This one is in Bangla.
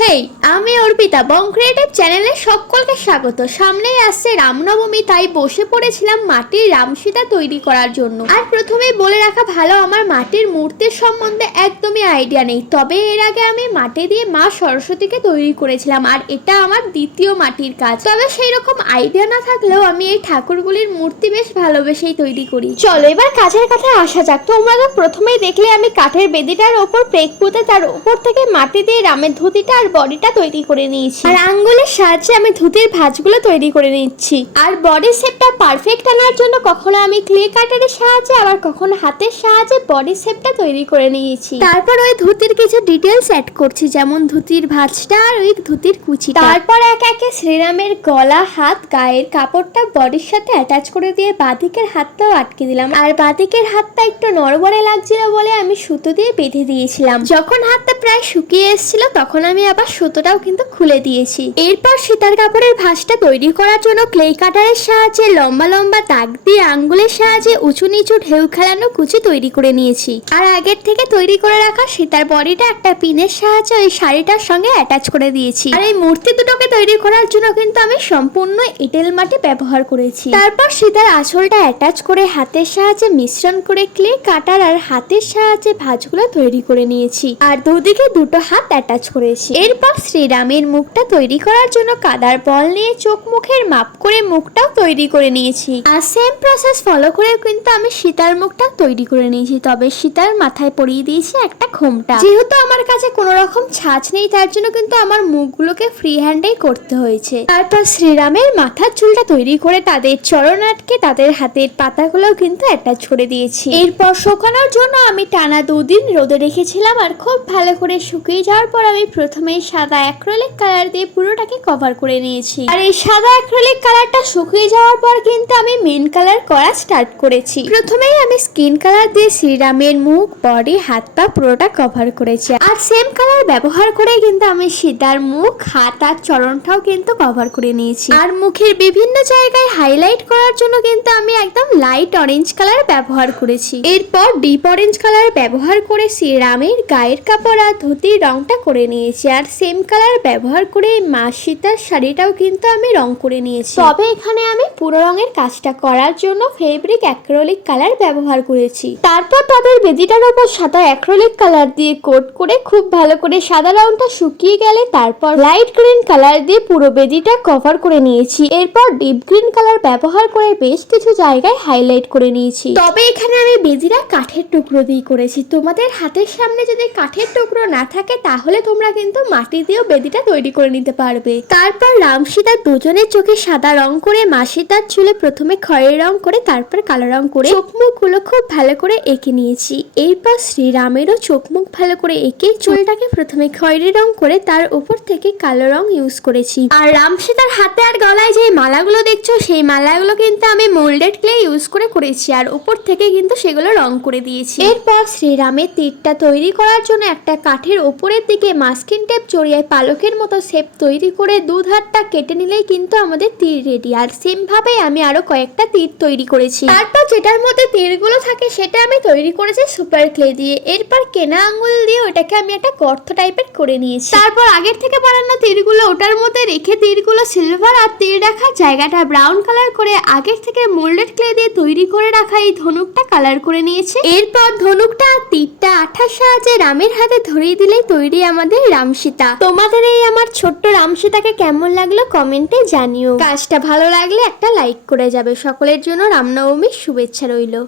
হেই, আমি অর্পিতা, বং ক্রিয়েটিভ চ্যানেলে সকলকে স্বাগত। সামনেই আসছে রামনবমী, তাই বসে পড়েছিলাম মাটির রামসীতা তৈরি করার জন্য। আর প্রথমেই বলে রাখা ভালো, আমার মাটির মূর্তির সম্বন্ধে একদমই আইডিয়া নেই। তবে এর আগে আমি মাটি দিয়ে মা সরস্বতীকে তৈরি করেছিলাম, আর এটা আমার দ্বিতীয় মাটির কাজ। তবে সেই রকম আইডিয়া না থাকলেও আমি এই ঠাকুরগুলির মূর্তি বেশ ভালোবেসেই তৈরি করি। চলো, এবার কাজের কথায় আসা যাক। তোমরা তো প্রথমেই দেখলে আমি কাঠের বেদিটার ওপর প্রেক পুঁতে তার উপর থেকে মাটি দিয়ে রামের ধুতিটা আর বডিটা তৈরি করে নিয়েছি। আর আঙ্গুলের সাহায্যে আমি ধুতির ভাঁজগুলো তৈরি করে নিচ্ছি। আর বডি শেপটা পারফেক্ট আনার জন্য কখনো আমি ক্লে কাটারের সাহায্যে আবার কখনো হাতের সাহায্যে বডি শেপটা তৈরি করে নিয়েছি। তারপর ওই ধুতির কিছু ডিটেলস অ্যাড করছি যেমন ধুতির ভাঁজটা আর ওই ধুতির কুচি তারপর এক একে শ্রীরামের গলা হাত গায়ের কাপড়টা বডির সাথে অ্যাটাচ করে দিয়ে বাঁদিকের হাতটাও আটকে দিলাম। আর বাঁদিকের হাতটা একটু নড়বড়ে লাগছিল বলে আমি সুতো দিয়ে বেঁধে দিয়েছিলাম। যখন হাতটা প্রায় শুকিয়ে এসেছিল তখন আমি আবার সুতোটাও কিন্তু খুলে দিয়েছি। এরপর সীতার কাপড়ের ভাঁজটা তৈরি করার জন্য ক্লে কাটারের সাহায্যে লম্বা লম্বা দাগ দিয়ে আঙ্গুলের সাহায্যে উঁচু নিচু ঢেউ খেলানো কুচি তৈরি করে নিয়েছি। আর আগের থেকে তৈরি করে রাখা সীতার বডিটা একটা পিনের সাহায্যে ওই শাড়িটার সঙ্গে অ্যাটাচ করে দিয়েছি। আর এই মূর্তি দুটোকে তৈরি করার জন্য কিন্তু আমি সম্পূর্ণ এঁটেল মাটি ব্যবহার করেছি। তারপর সীতার আঁচলটা অ্যাটাচ করে হাতের সাহায্যে মিশ্রণ করে ক্লে কাটার আর হাতের সাহায্যে ভাঁজগুলো তৈরি করে নিয়েছি। আর দুদিকে দুটো হাত অ্যাটাচ করেছি। এরপর শ্রীরামের মুখটা তৈরি করার জন্য কাদার বল নিয়ে চোখ মুখের মাপ করে মুখটাও তৈরি করে নিয়েছি। আর সেম প্রসেস ফলো করে কিন্তু আমি সীতার মুখটা তৈরি করে নিয়েছি, তবে সীতার মাথায় পরিয়ে দিয়েছি একটা ঘোমটা। যেহেতু আমার কাছে কোনো রকম ছাঁচ নেই, তার জন্য কিন্তু আমার মুখগুলোকে ফ্রি হ্যান্ডেই করতে হয়েছে। তারপর শ্রীরামের মাথার চুলটা তৈরি করে তাদের চরণ আটকে তাদের হাতের পাতাগুলোও কিন্তু অ্যাটাচ করে দিয়েছি। এরপর শুকানোর জন্য আমি টানা দুদিন রোদে রেখেছিলাম, আর খুব ভালো করে শুকিয়ে যাওয়ার পর আমি প্রথমে সাদা অ্যাক্রিলিক কালার দিয়ে পুরোটাকে কভার করে নিয়েছি। আর এই সাদা অ্যাক্রিলিক কালারটা শুকিয়ে যাওয়ার পর কিন্তু আমি মেন কালার করা স্টার্ট করেছি। প্রথমেই আমি স্কিন কালার দিয়ে শ্রীরামের মুখ, বডি, হাত পা পুরোটা কভার করেছি। আর সেম কালার ব্যবহার করে কিন্তু আমি সীতার মুখ, হাত আর চরণটাও কিন্তু কভার করে নিয়েছি। আর মুখের বিভিন্ন জায়গায় হাইলাইট করার জন্য কিন্তু আমি একদম লাইট অরেঞ্জ কালার ব্যবহার করেছি। এরপর ডিপ অরেঞ্জ কালার ব্যবহার করে শ্রীরামের গায়ের কাপড় আর ধুতির রংটা করে নিয়েছি। আর সেম কালার ব্যবহার করে মা সীতার শাড়িটাও কিন্তু আমি রং করে নিয়েছি। তবে এখানে আমি পুরো রঙের কাজটা করার জন্য ফেব্রিক অ্যাক্রোলিক কালার ব্যবহার করেছি। তারপর তাদের বেদিটার ওপর সাদা অ্যাক্রোলিক কালার দিয়ে কোট করে খুব ভালো করে সাদা রংটা শুকিয়ে গেলে তারপর লাইট গ্রিন কালার দিয়ে পুরো বেদিটা কভার করে নিয়েছি। এরপর ডিপ গ্রিন কালার ব্যবহার করে বেশ কিছু জায়গায় হাইলাইট করে নিয়েছি। তবে এখানে আমি বেদিটা কাঠের টুকরো দিয়ে করেছি। তোমাদের হাতের সামনে যদি কাঠের টুকরো না থাকে, তাহলে তোমরা কিন্তু মাটি দিয়েও বেদিটা তৈরি করে নিতে পারবে। তারপর রাম সীতার দুজনের চোখে সাদা রং করে মা সীতার চুলে প্রথমে খয়ের রং করে, তারপর কালো রং করে চোখ মুখগুলো খুব ভালো করে এঁকে নিয়েছি। এরপর শ্রীরামেরও চোখ মুখ ভালো করে এঁকে চুলটাকে প্রথমে খয়েরি রং করে তার উপর থেকে কালো রং ইউজ করেছি। আর রাম সীতার হাতে আর গলায় যে মালাগুলো দেখছ, সেই মালাগুলো কিন্তু আমি মোল্ডেড ক্লে ইউজ করে করেছি আর উপর থেকে কিন্তু সেগুলো রং করে দিয়েছি। এরপর শ্রীরামের তীরটা তৈরি করার জন্য একটা কাঠের ওপরের দিকে মাস্কিন টেপ জড়িয়ে পালকের মতো শেপ তৈরি করে দুধ হাতটা কেটে নিলেই কিন্তু আমাদের তীর রেডি আর সেম ভাবে আমি আরও কয়েকটা তীর তৈরি করেছি। তারপর যেটার মধ্যে তীরগুলো থাকে সেটা আমি তৈরি করেছি সুপার ক্লে দিয়ে। এরপর কেনা আঙ্গুল দিয়ে ওটাকে আমি একটা গর্ত টাইপের করে নিয়েছি। তারপর আগের থেকে বানানো তীরগুলো ওটার মধ্যে রেখে তীরগুলো সিলভার আর তীর রাখার জায়গাটা ব্রাউন কালার করে আগের থেকে মোল্ডেড ক্লে দিয়ে তৈরি করে রাখা এই ধনুকটা কালার করে নিয়েছি। এরপর ধনুকটা তীরটা আঠার সাহায্যে রামের হাতে ধরিয়ে দিলেই তৈরি আমাদের রামসীতা। তোমাদের এই আমার ছোট্ট রামসীতাকে কেমন লাগল কমেন্টে জানিও। কাজটা ভালো লাগলে একটা লাইক করে যাবে। সকলের জন্য রামনবমীর শুভেচ্ছা রইল।